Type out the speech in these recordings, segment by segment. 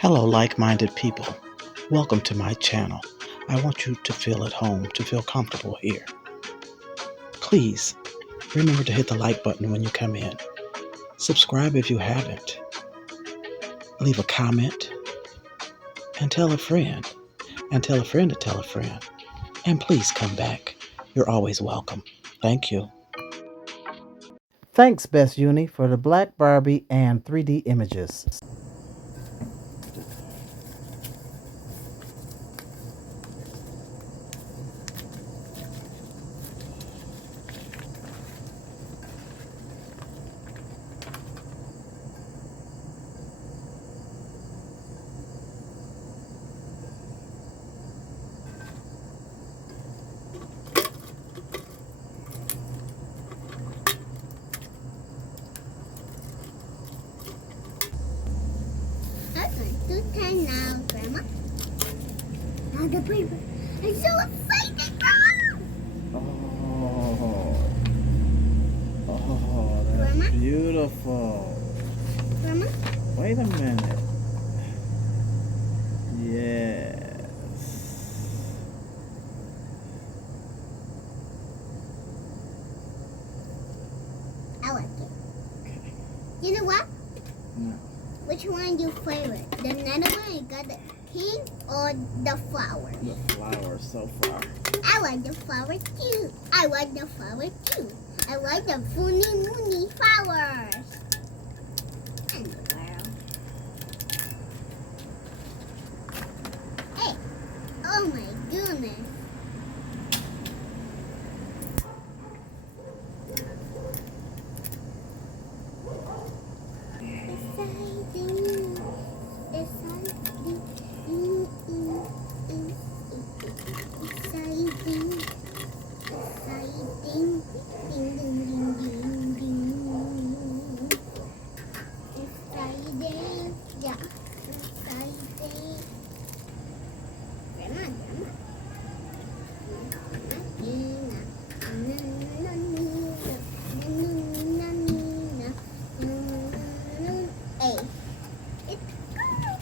Hello, like-minded people. Welcome to my channel. I want you to feel at home, to feel comfortable here. Please remember to hit the like button when you come in. Subscribe if you haven't. Leave a comment and tell a friend. And tell a friend to tell a friend. And please come back. You're always welcome. Thank you. Thanks, Best Uni, for the Black Barbie and 3D images. I'm going to turn now, Grandma. Now the paper. I'm so excited, Grandma! That's Grandma? beautiful. Grandma? Wait a minute. Yes. I like it. You know what? No. Which one you favorite? The nether one you got the king or the flower? The flowers so far. I like the flower too. I like the flower too. I like the funny moony flowers. And the girl. Hey, oh my goodness. Exciting. Exciting. Exciting. Exciting. Ding, ding, ding, ding, ding. Exciting. Yeah. Exciting. Grandma, Grandma. Hey, it's good.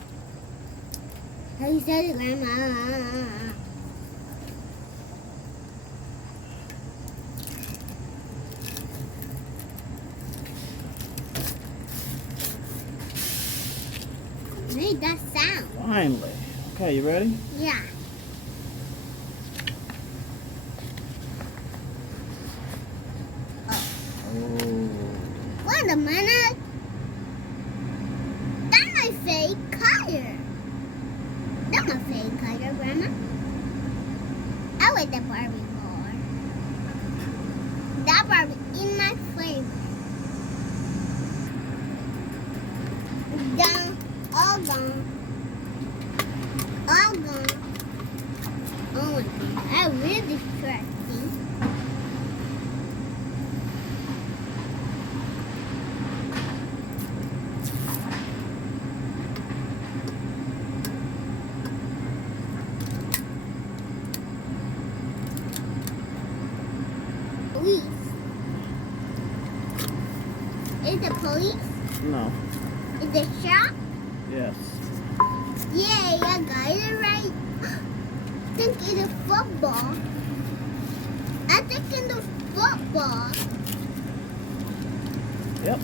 How you said it, Grandma? Made that sound. Finally. Okay, you ready? Yeah. Oh. Wait a minute. That's my fake color. That's my fake color, Grandma. I like the Barbie more. That Barbie is my favorite. Done. All gone. All gone. Oh my god. I really distracting. Police. Is the police? No. Is the shop? Yes. Yay, I got it right. I think it's a football. I think it's a football. Yep.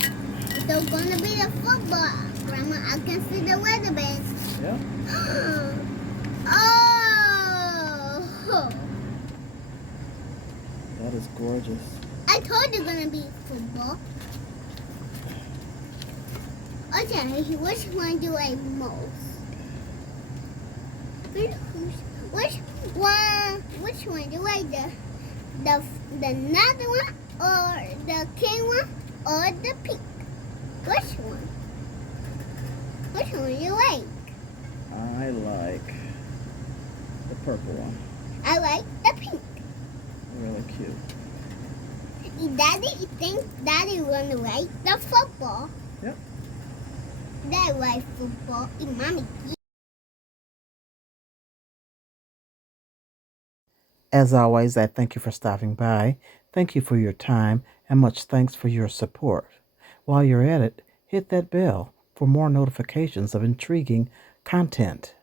So gonna be the football. Grandma, I can see the weather band. Yep. Oh! That is gorgeous. I told you gonna be football. Okay, which one do I most? Which one do I the another one or the king one or the pink? Which one? Which one you like? I like the purple one. I like the pink. Really cute. Daddy thinks Daddy wanna like the football. Yep. Daddy like football and Mommy. As always, I thank you for stopping by. Thank you for your time, and much thanks for your support. While you're at it, hit that bell for more notifications of intriguing content